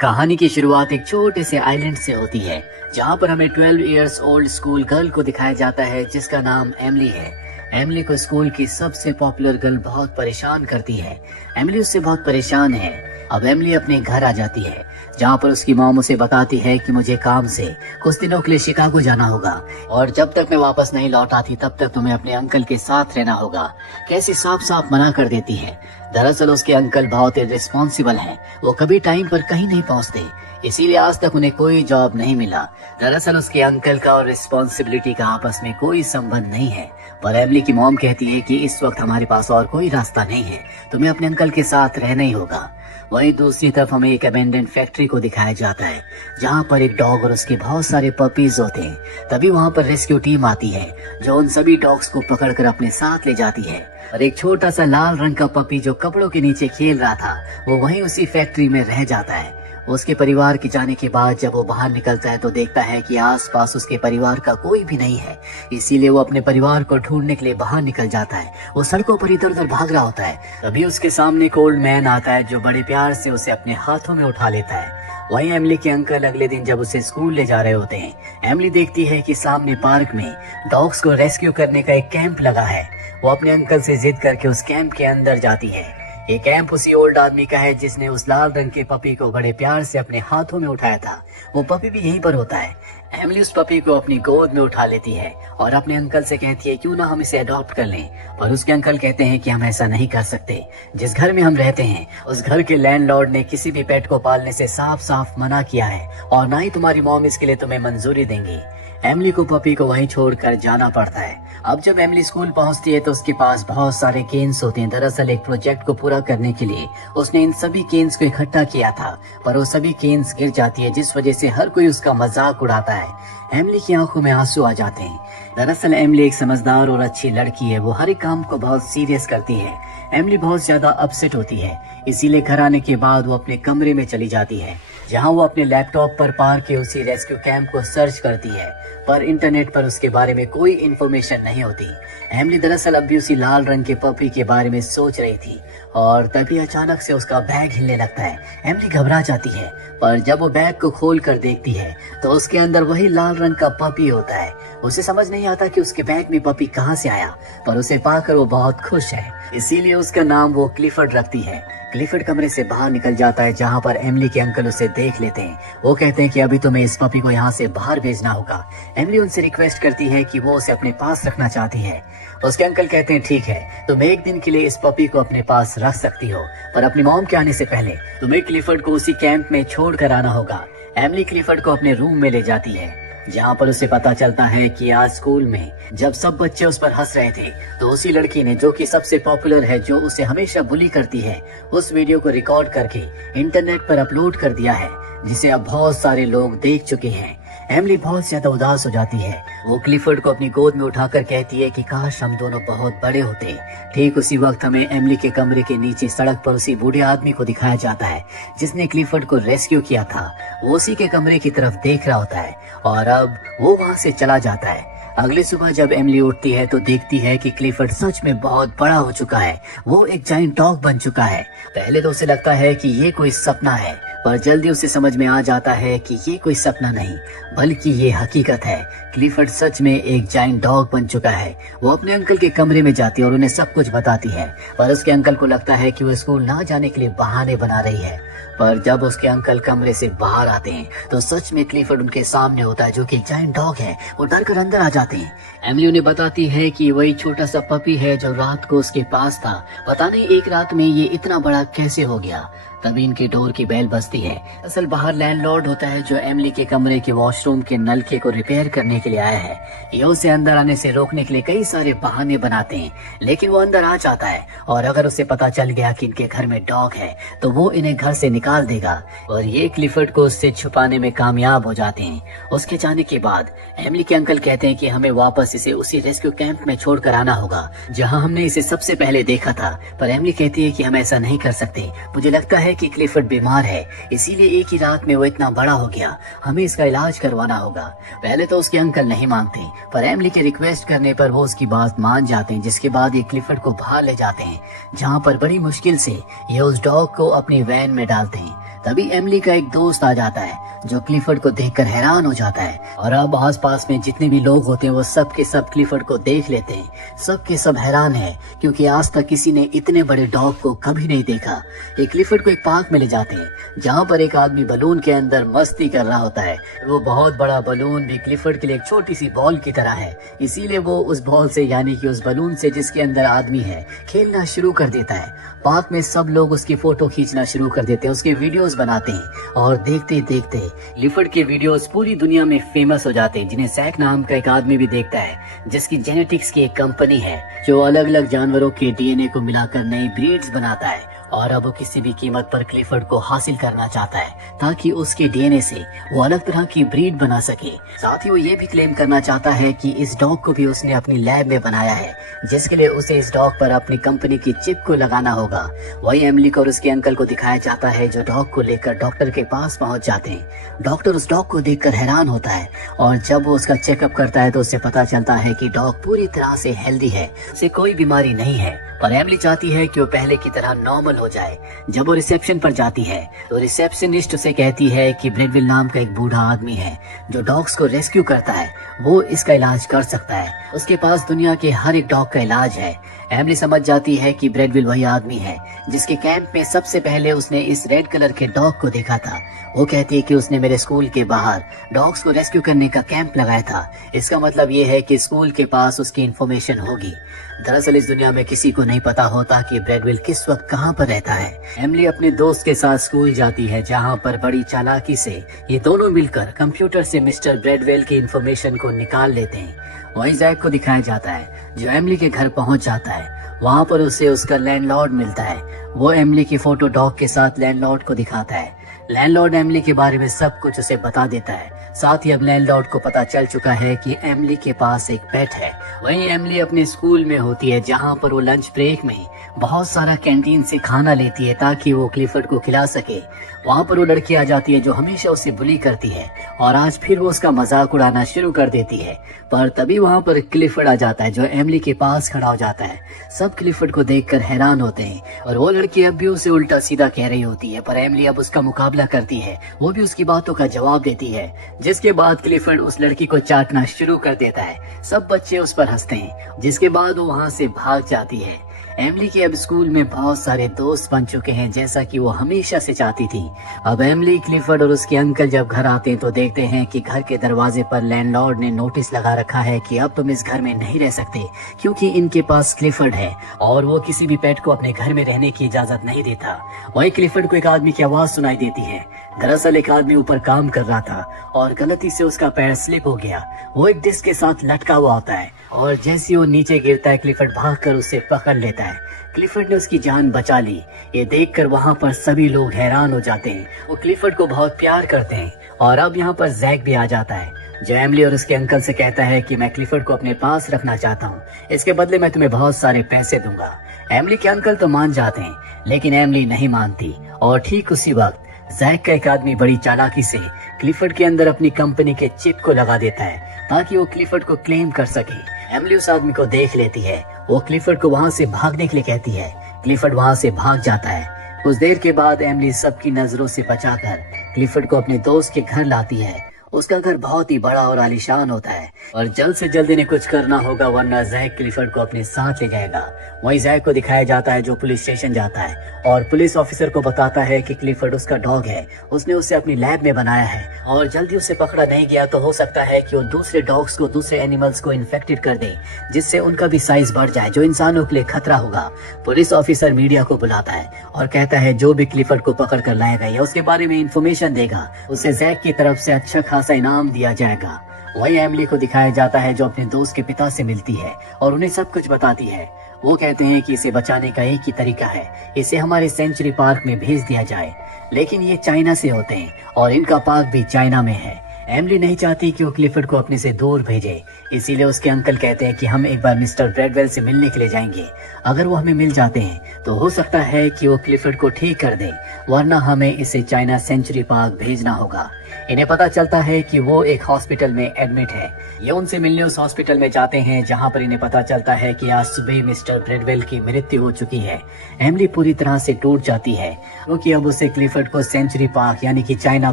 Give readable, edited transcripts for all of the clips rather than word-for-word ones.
कहानी की शुरुआत एक छोटे से आइलैंड से होती है, जहाँ पर हमें 12 इयर्स ओल्ड स्कूल गर्ल को दिखाया जाता है जिसका नाम एमिली है। एमिली को स्कूल की सबसे पॉपुलर गर्ल बहुत परेशान करती है। एमिली उससे बहुत परेशान है। अब एमिली अपने घर आ जाती है, जहाँ पर उसकी मॉम उसे बताती है कि मुझे काम से कुछ दिनों के लिए शिकागो जाना होगा और जब तक मैं वापस नहीं लौट आती तब तक तुम्हें अपने अंकल के साथ रहना होगा। कैसी साफ साफ मना कर देती है। दरअसल उसके अंकल बहुत रिस्पॉन्सिबल हैं। वो कभी टाइम पर कहीं नहीं पहुँचते, इसीलिए आज तक उन्हें कोई जॉब नहीं मिला। दरअसल उसके अंकल का और रिस्पॉन्सिबिलिटी का आपस में कोई संबंध नहीं है। पर एमिली की मॉम कहती है कि इस वक्त हमारे पास और कोई रास्ता नहीं है, तुम्हें अपने अंकल के साथ रहना ही होगा। वहीं दूसरी तरफ हमें एक अबेंडेंड फैक्ट्री को दिखाया जाता है, जहां पर एक डॉग और उसके बहुत सारे पपीज होते हैं। तभी वहां पर रेस्क्यू टीम आती है, जो उन सभी डॉग्स को पकड़कर अपने साथ ले जाती है। और एक छोटा सा लाल रंग का पपी जो कपड़ों के नीचे खेल रहा था, वो वहीं उसी फैक्ट्री में रह जाता है। उसके परिवार के जाने के बाद जब वो बाहर निकलता है तो देखता है कि आसपास उसके परिवार का कोई भी नहीं है। इसीलिए वो अपने परिवार को ढूंढने के लिए बाहर निकल जाता है। वो सड़कों पर इधर उधर भाग रहा होता है। तभी उसके सामने एक ओल्ड मैन आता है, जो बड़े प्यार से उसे अपने हाथों में उठा लेता है। वहीं एमिली के अंकल अगले दिन जब उसे स्कूल ले जा रहे होते हैं, एमिली देखती है कि सामने पार्क में डॉग्स को रेस्क्यू करने का एक कैंप लगा है। वो अपने अंकल से जिद करके उस कैंप के अंदर जाती है। ये कैंप उसी ओल्ड आदमी का है जिसने उस लाल रंग के पपी को बड़े प्यार से अपने हाथों में उठाया था। वो पपी भी यहीं पर होता है। एमिली उस पपी को अपनी गोद में उठा लेती है और अपने अंकल से कहती है क्यों ना हम इसे अडॉप्ट कर लें। पर उसके अंकल कहते हैं कि हम ऐसा नहीं कर सकते। जिस घर में हम रहते हैं उस घर के लैंडलॉर्ड ने किसी भी पेट को पालने से साफ साफ मना किया है और ना ही तुम्हारी मॉम इसके लिए तुम्हें मंजूरी देंगी। एमिली को पपी को वहीं छोड़कर जाना पड़ता है। अब जब एमिली स्कूल पहुंचती है तो उसके पास बहुत सारे केन्स होते हैं। दरअसल एक प्रोजेक्ट को पूरा करने के लिए उसने इन सभी केन्स को इकट्ठा किया था, पर वो सभी केन्स गिर जाती है, जिस वजह से हर कोई उसका मजाक उड़ाता है। एमिली की आंखों में आंसू आ जाते हैं। दरअसल एमिली एक समझदार और अच्छी लड़की है। वो हर एक काम को बहुत सीरियस करती है। एमिली बहुत ज्यादा अपसेट होती है, इसीलिए घर आने के बाद वो अपने कमरे में चली जाती है, जहां वो अपने लैपटॉप पर पार के उसी रेस्क्यू कैंप को सर्च करती है। पर इंटरनेट पर उसके बारे में कोई इन्फॉर्मेशन नहीं होती। एमिली दरअसल अब भी उसी लाल रंग के पपी के बारे में सोच रही थी और तभी अचानक से उसका बैग हिलने लगता है। एमिली घबरा जाती है, पर जब वो बैग को खोल कर देखती है तो उसके अंदर वही लाल रंग का पपी होता है। उसे समझ नहीं आता कि उसके बैग में पपी कहाँ से आया, पर उसे पाकर वो बहुत खुश है, इसीलिए उसका नाम वो क्लिफर्ड रखती है। क्लिफर्ड कमरे से बाहर निकल जाता है, जहाँ पर एमिली के अंकल उसे देख लेते हैं। वो कहते हैं कि अभी तुम्हें इस पपी को यहाँ से बाहर भेजना होगा। एमिली उनसे रिक्वेस्ट करती है कि वो उसे अपने पास रखना चाहती है। उसके अंकल कहते हैं ठीक है, तुम एक दिन के लिए इस पपी को अपने पास रख सकती हो, पर अपनी मॉम के आने से पहले तुम्हें क्लिफर्ड को उसी कैंप में छोड़ कर आना होगा। एमिली क्लिफर्ड को अपने रूम में ले जाती है, जहाँ पर उसे पता चलता है कि आज स्कूल में जब सब बच्चे उस पर हंस रहे थे तो उसी लड़की ने, जो कि सबसे पॉपुलर है, जो उसे हमेशा बुली करती है, उस वीडियो को रिकॉर्ड करके इंटरनेट पर अपलोड कर दिया है, जिसे अब बहुत सारे लोग देख चुके हैं। एमिली बहुत ज्यादा उदास हो जाती है। वो क्लिफर्ड को अपनी गोद में उठाकर कहती है कि काश हम दोनों बहुत बड़े होते। ठीक उसी वक्त हमें एमिली के कमरे के नीचे सड़क पर उसी बूढ़े आदमी को दिखाया जाता है जिसने क्लिफर्ड को रेस्क्यू किया था। वो उसी के कमरे की तरफ देख रहा होता है और अब वो वहाँ से चला जाता है। अगली सुबह जब एमिली उठती है तो देखती है कि क्लिफर्ड सच में बहुत बड़ा हो चुका है। वो एक जायंट डॉग बन चुका है। पहले तो उसे लगता है कि ये कोई सपना है, पर जल्दी उसे समझ में आ जाता है कि ये कोई सपना नहीं बल्कि ये हकीकत है। क्लिफर्ड सच में एक जायंट डॉग बन चुका है। वो अपने अंकल के कमरे में जाती है और उन्हें सब कुछ बताती है, पर उसके अंकल को लगता है कि वो स्कूल ना जाने के लिए बहाने बना रही है। पर जब उसके अंकल कमरे से बाहर आते हैं तो सच में क्लिफर्ड उनके सामने होता है, जो कि जायंट डॉग है। वो डर कर अंदर आ जाते हैं। एमिली उन्हें बताती है कि वही छोटा सा पपी है जो रात को उसके पास था। पता नहीं एक रात में ये इतना बड़ा कैसे हो गया। तभी इनके डोर की बेल बजती है। असल बाहर लैंडलॉर्ड होता है, जो एमिली के कमरे के वॉशरूम के नलके को रिपेयर करने के लिए आया है। ये उसे अंदर आने से रोकने के लिए कई सारे बहाने बनाते हैं, लेकिन वो अंदर आ जाता है और अगर उसे पता चल गया कि इनके घर में डॉग है तो वो इन्हें घर से निकाल देगा और ये क्लिफर्ड को उससे छुपाने में कामयाब हो जाते हैं। उसके जाने के बाद एमिली के अंकल कहते हैं कि हमें वापस इसे उसी रेस्क्यू कैंप में छोड़कर आना होगा जहाँ हमने इसे सबसे पहले देखा था। पर एमिली कहती है कि हम ऐसा नहीं कर सकते। मुझे लगता है कि क्लिफर्ड बीमार है, इसीलिए एक ही रात में वो इतना बड़ा हो गया। हमें इसका इलाज करवाना होगा। पहले तो उसके अंकल नहीं मानते, पर एमिली के रिक्वेस्ट करने पर वो उसकी बात मान जाते हैं, जिसके बाद ये क्लिफर्ड को बाहर ले जाते हैं, जहाँ पर बड़ी मुश्किल से ये उस डॉग को अपनी वैन में डालते हैं। तभी एमिली का एक दोस्त आ जाता है जो क्लिफर्ड को देखकर हैरान हो जाता है और अब आसपास में जितने भी लोग होते हैं वो सब के सब क्लिफर्ड को देख लेते हैं। सब के सब हैरान है क्योंकि आज तक किसी ने इतने बड़े डॉग को कभी नहीं देखा। ये क्लिफर्ड को एक पार्क में ले जाते हैं जहाँ पर एक आदमी बलून के अंदर मस्ती कर रहा होता है। वो बहुत बड़ा बलून भी क्लिफर्ड के लिए एक छोटी सी बॉल की तरह है, इसीलिए वो उस बॉल से यानी कि उस बलून से जिसके अंदर आदमी है खेलना शुरू कर देता है। पार्क में सब लोग उसकी फोटो खींचना शुरू कर देते हैं, उसके वीडियोस बनाते हैं और देखते देखते क्लिफर्ड के वीडियोस पूरी दुनिया में फेमस हो जाते हैं, जिन्हें जैक नाम का एक आदमी भी देखता है जिसकी जेनेटिक्स की एक कंपनी है जो अलग अलग जानवरों के डीएनए को मिलाकर नई ब्रीड्स बनाता है। और अब वो किसी भी कीमत पर क्लिफर्ड को हासिल करना चाहता है ताकि उसके डीएनए से वो अलग तरह की ब्रीड बना सके। साथ ही वो ये भी क्लेम करना चाहता है कि इस डॉग को भी उसने अपनी लैब में बनाया है, जिसके लिए उसे इस डॉग पर अपनी कंपनी की चिप को लगाना होगा। वही एमिली को और उसके अंकल को दिखाया जाता है जो डॉग को लेकर डॉक्टर के पास पहुंच जाते हैं। डॉक्टर उस डॉग को देखकर हैरान होता है और जब वो उसका चेकअप करता है तो उससे पता चलता है कि डॉग पूरी तरह से हेल्दी है, उसे कोई बीमारी नहीं है। पर एमिली चाहती है कि वो पहले की तरह नॉर्मल हो जाए। जब वो रिसेप्शन पर जाती है तो रिसेप्शनिस्ट उसे कहती है कि ब्रेडविल नाम का एक बूढ़ा आदमी है जो डॉग्स को रेस्क्यू करता है, वो इसका इलाज कर सकता है, उसके पास दुनिया के हर एक डॉग का इलाज है। एमिली समझ जाती है कि ब्रेडविल वही आदमी है जिसके कैंप में सबसे पहले उसने इस रेड कलर के डॉग को देखा था। वो कहती है कि उसने मेरे स्कूल के बाहर डॉग्स को रेस्क्यू करने का कैंप लगाया था। इसका मतलब ये है कि स्कूल के पास उसकी इन्फॉर्मेशन होगी। दरअसल इस दुनिया में किसी को नहीं पता होता कि ब्रेडविल किस वक्त कहाँ पर रहता है। एमिली अपने दोस्त के साथ स्कूल जाती है जहाँ पर बड़ी चालाकी से ये दोनों मिलकर कंप्यूटर से मिस्टर ब्रेडविल की इन्फॉर्मेशन को निकाल लेते हैं। वहीं जैक को दिखाया जाता है जो एमिली के घर पहुंच जाता है। वहाँ पर उसे उसका लैंडलॉर्ड मिलता है। वो एमिली की फोटो डॉग के साथ लैंडलॉर्ड को दिखाता है। लैंडलॉर्ड एमिली के बारे में सब कुछ उसे बता देता है। साथ ही अब लैंडलॉर्ड को पता चल चुका है कि एमिली के पास एक पेट है। वहीं एमिली अपने स्कूल में होती है जहाँ पर वो लंच ब्रेक में बहुत सारा कैंटीन से खाना लेती है ताकि वो क्लिफर्ड को खिला सके। वहाँ पर वो लड़की आ जाती है जो हमेशा उसे बुली करती है और आज फिर वो उसका मजाक उड़ाना शुरू कर देती है। पर तभी वहाँ पर क्लिफर्ड आ जाता है जो एमिली के पास खड़ा हो जाता है। सब क्लिफर्ड को देखकर हैरान होते हैं और वो लड़की अब भी उसे उल्टा सीधा कह रही होती है, पर एमिली अब उसका मुकाबला करती है, वो भी उसकी बातों का जवाब देती है। जिसके बाद क्लिफर्ड उस लड़की को चाटना शुरू कर देता है। सब बच्चे उस पर हंसते हैं, जिसके बाद वो वहाँ से भाग जाती है। एमिली के अब स्कूल में बहुत सारे दोस्त बन चुके हैं जैसा कि वो हमेशा से चाहती थी। अब एमिली, क्लिफर्ड और उसके अंकल जब घर आते हैं तो देखते हैं कि घर के दरवाजे पर लैंडलॉर्ड ने नोटिस लगा रखा है कि अब तुम इस घर में नहीं रह सकते क्योंकि इनके पास क्लिफर्ड है और वो किसी भी पेट को अपने घर में रहने की इजाजत नहीं देता। वहीं क्लिफर्ड को एक आदमी की आवाज सुनाई देती है। दरअसल एक आदमी ऊपर काम कर रहा था और गलती से उसका पैर स्लिप हो गया। वो एक डिस्क के साथ लटका हुआ होता है और जैसे वो नीचे गिरता है क्लिफर्ड भागकर उसे पकड़ लेता है। क्लिफर्ड ने उसकी जान बचा ली। ये देखकर वहाँ पर सभी लोग हैरान हो जाते हैं। वो क्लिफर्ड को बहुत प्यार करते हैं और अब यहाँ पर जैक भी आ जाता है जो एमिली और उसके अंकल से कहता है कि मैं क्लिफर्ड को अपने पास रखना चाहता हूँ, इसके बदले मैं तुम्हें बहुत सारे पैसे दूंगा। एमिली के अंकल तो मान जाते हैं लेकिन एमिली नहीं मानती और ठीक उसी वक्त जैक का एक आदमी बड़ी चालाकी से क्लिफर्ड के अंदर अपनी कंपनी के चिप को लगा देता है ताकि वो क्लिफर्ड को क्लेम कर सके। एमिली उस आदमी को देख लेती है। वो क्लिफर्ड को वहाँ से भागने के लिए कहती है। क्लिफर्ड वहाँ से भाग जाता है। कुछ देर के बाद एमिली सबकी नजरों से बचाकर क्लिफर्ड को अपने दोस्त के घर लाती है। उसका घर बहुत ही बड़ा और आलीशान होता है और जल्द से जल्द इन्हें कुछ करना होगा वरना जैक क्लिफर्ड को अपने साथ ले जाएगा। वहीं जैक को दिखाया जाता है जो पुलिस स्टेशन जाता है और पुलिस ऑफिसर को बताता है कि क्लिफर्ड उसका डॉग है, उसने उसे अपनी लैब में बनाया है और जल्दी उसे पकड़ा नहीं गया तो हो सकता है कि वो दूसरे डॉग्स को, दूसरे एनिमल्स को इन्फेक्टेड कर दे जिससे उनका भी साइज बढ़ जाए जो इंसानों के लिए खतरा होगा। पुलिस ऑफिसर मीडिया को बुलाता है और कहता है जो भी क्लिफर्ड को पकड़ कर लाएगा या उसके बारे में इंफॉर्मेशन देगा उसे जैक की तरफ से अच्छा खासा इनाम दिया जाएगा। वही एमिली को दिखाया जाता है जो अपने दोस्त के पिता से मिलती है और उन्हें सब कुछ बताती है। वो कहते हैं कि इसे बचाने का एक ही तरीका है, इसे हमारे सेंचुरी पार्क में भेज दिया जाए, लेकिन ये चाइना से होते हैं और इनका पार्क भी चाइना में है। एमिली नहीं चाहती कि वो क्लिफर्ड को अपने से दूर भेजे, इसीलिए उसके अंकल कहते हैं कि हम एक बार मिस्टर ब्रेडवेल से मिलने के लिए जाएंगे। अगर वो हमें मिल जाते हैं तो हो सकता है कि वो क्लिफर्ड को ठीक कर दें। वरना हमें इसे चाइना सेंचुरी पार्क भेजना होगा। इन्हें पता चलता है कि वो एक हॉस्पिटल में एडमिट है। ये उनसे मिलने उस हॉस्पिटल में जाते हैं जहां पर इन्हें पता चलता है कि आज सुबह मिस्टर ब्रैडवेल की मृत्यु हो चुकी है। एमिली पूरी तरह से टूट जाती है क्योंकि अब उसे क्लिफर्ड को सेंचुरी पार्क यानी कि चाइना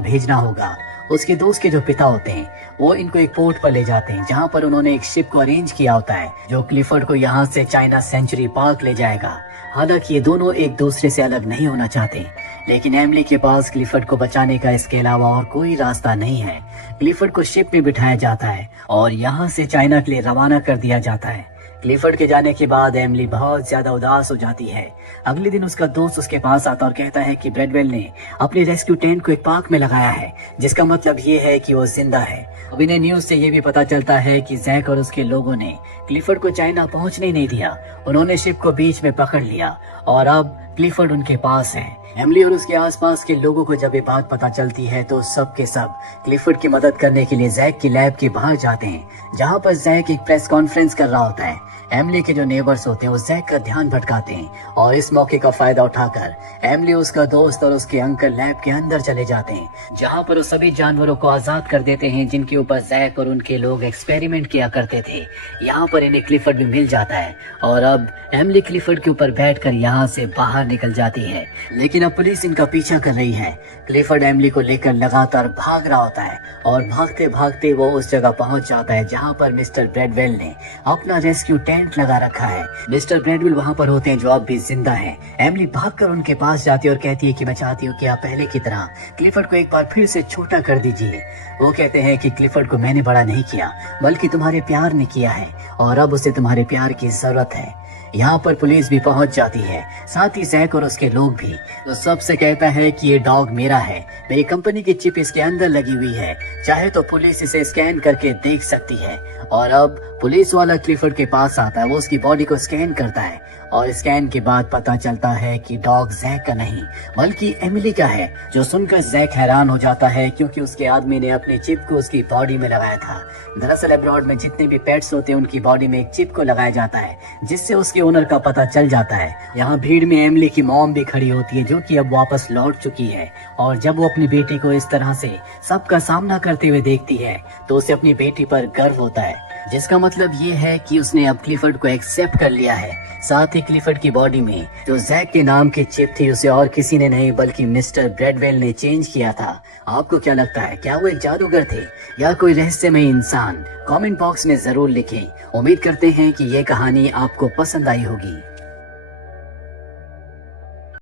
भेजना होगा। उसके दोस्त के जो पिता होते हैं वो इनको एक पोर्ट पर ले जाते हैं जहां पर उन्होंने एक शिप को अरेंज किया होता है जो क्लिफर्ड को यहां से चाइना सेंचुरी पार्क ले जाएगा। हालांकि ये दोनों एक दूसरे से अलग नहीं होना चाहते, लेकिन एमिली के पास क्लिफर्ड को बचाने का इसके अलावा और कोई रास्ता नहीं है। क्लिफर्ड को शिप में बिठाया जाता है और यहाँ से चाइना के लिए रवाना कर दिया जाता है। क्लिफर्ड के जाने के बाद एमिली बहुत ज्यादा उदास हो जाती है। अगले दिन उसका दोस्त उसके पास आता और कहता है कि ब्रैडवेल ने अपने रेस्क्यू टेंट को एक पार्क में लगाया है, जिसका मतलब ये है कि वो जिंदा है। अब इन्हें न्यूज से ये भी पता चलता है कि जैक और उसके लोगों ने क्लिफर्ड को चाइना पहुंचने नहीं दिया। उन्होंने शिप को बीच में पकड़ लिया और अब क्लिफर्ड उनके पास है। एमिली और उसके आसपास के लोगों को जब ये बात पता चलती है तो सब के सब क्लिफर्ड की मदद करने के लिए जैक की लैब के बाहर जाते हैं, जहां पर जैक एक प्रेस कॉन्फ्रेंस कर रहा होता है। एमिली के जो नेबर्स होते हैं वो जैक का ध्यान भटकाते हैं और इस मौके का फायदा उठाकर एमिली, उसका दोस्त और उसके अंकल लैब के अंदर चले जाते हैं, जहां पर वो सभी जानवरों को आजाद कर देते हैं जिनके ऊपर जैक और उनके लोग एक्सपेरिमेंट किया करते थे। यहाँ पर इन्हें क्लिफर्ड भी मिल जाता है और अब एमिली क्लिफर्ड के ऊपर बैठकर यहाँ से बाहर निकल जाती है, लेकिन अब पुलिस इनका पीछा कर रही है। क्लिफर्ड एमिली को लेकर लगातार भाग रहा होता है और भागते भागते वो उस जगह पहुंच जाता है जहां पर मिस्टर ब्रैडवेल ने अपना रेस्क्यू टेंट लगा रखा है। मिस्टर ब्रैडवेल वहां पर होते हैं जो अब भी जिंदा है। एमिली भागकर उनके पास जाती है और कहती है कि मैं चाहती हूँ कि आप पहले की तरह क्लिफर्ड को एक बार फिर से छोटा कर दीजिए। वो कहते हैं कि क्लिफर्ड को मैंने बड़ा नहीं किया बल्कि तुम्हारे प्यार ने किया है और अब उसे तुम्हारे प्यार की जरूरत है। यहाँ पर पुलिस भी पहुंच जाती है, साथ ही जैक और उसके लोग भी। तो सबसे कहता है कि ये डॉग मेरा है, मेरी कंपनी की चिप इसके अंदर लगी हुई है, चाहे तो पुलिस इसे स्कैन करके देख सकती है। और अब पुलिस वाला क्लिफर्ड के पास आता है, वो उसकी बॉडी को स्कैन करता है और स्कैन के बाद पता चलता है कि डॉग जैक का नहीं बल्कि एमिली का है। जो सुनकर जैक हैरान हो जाता है क्योंकि उसके आदमी ने अपनी चिप को उसकी बॉडी में लगाया था। दरअसल अब्रॉड में जितने भी पेट्स होते हैं उनकी बॉडी में एक चिप को लगाया जाता है जिससे उसके ओनर का पता चल जाता है। यहाँ भीड़ में एमिली की मॉम भी खड़ी होती है जो कि अब वापस लौट चुकी है और जब वो अपनी बेटी को इस तरह से सबका सामना करते हुए देखती है तो उसे अपनी बेटी पर गर्व होता है, जिसका मतलब ये है कि उसने अब क्लिफर्ड को एक्सेप्ट कर लिया है। साथ ही क्लिफर्ड की बॉडी में जो जैक के नाम की चिप थी उसे और किसी ने नहीं बल्कि मिस्टर ब्रैडवेल ने चेंज किया था। आपको क्या लगता है, क्या वो एक जादूगर थे या कोई रहस्यमय इंसान? कमेंट बॉक्स में जरूर लिखें। उम्मीद करते हैं कि ये कहानी आपको पसंद आई होगी।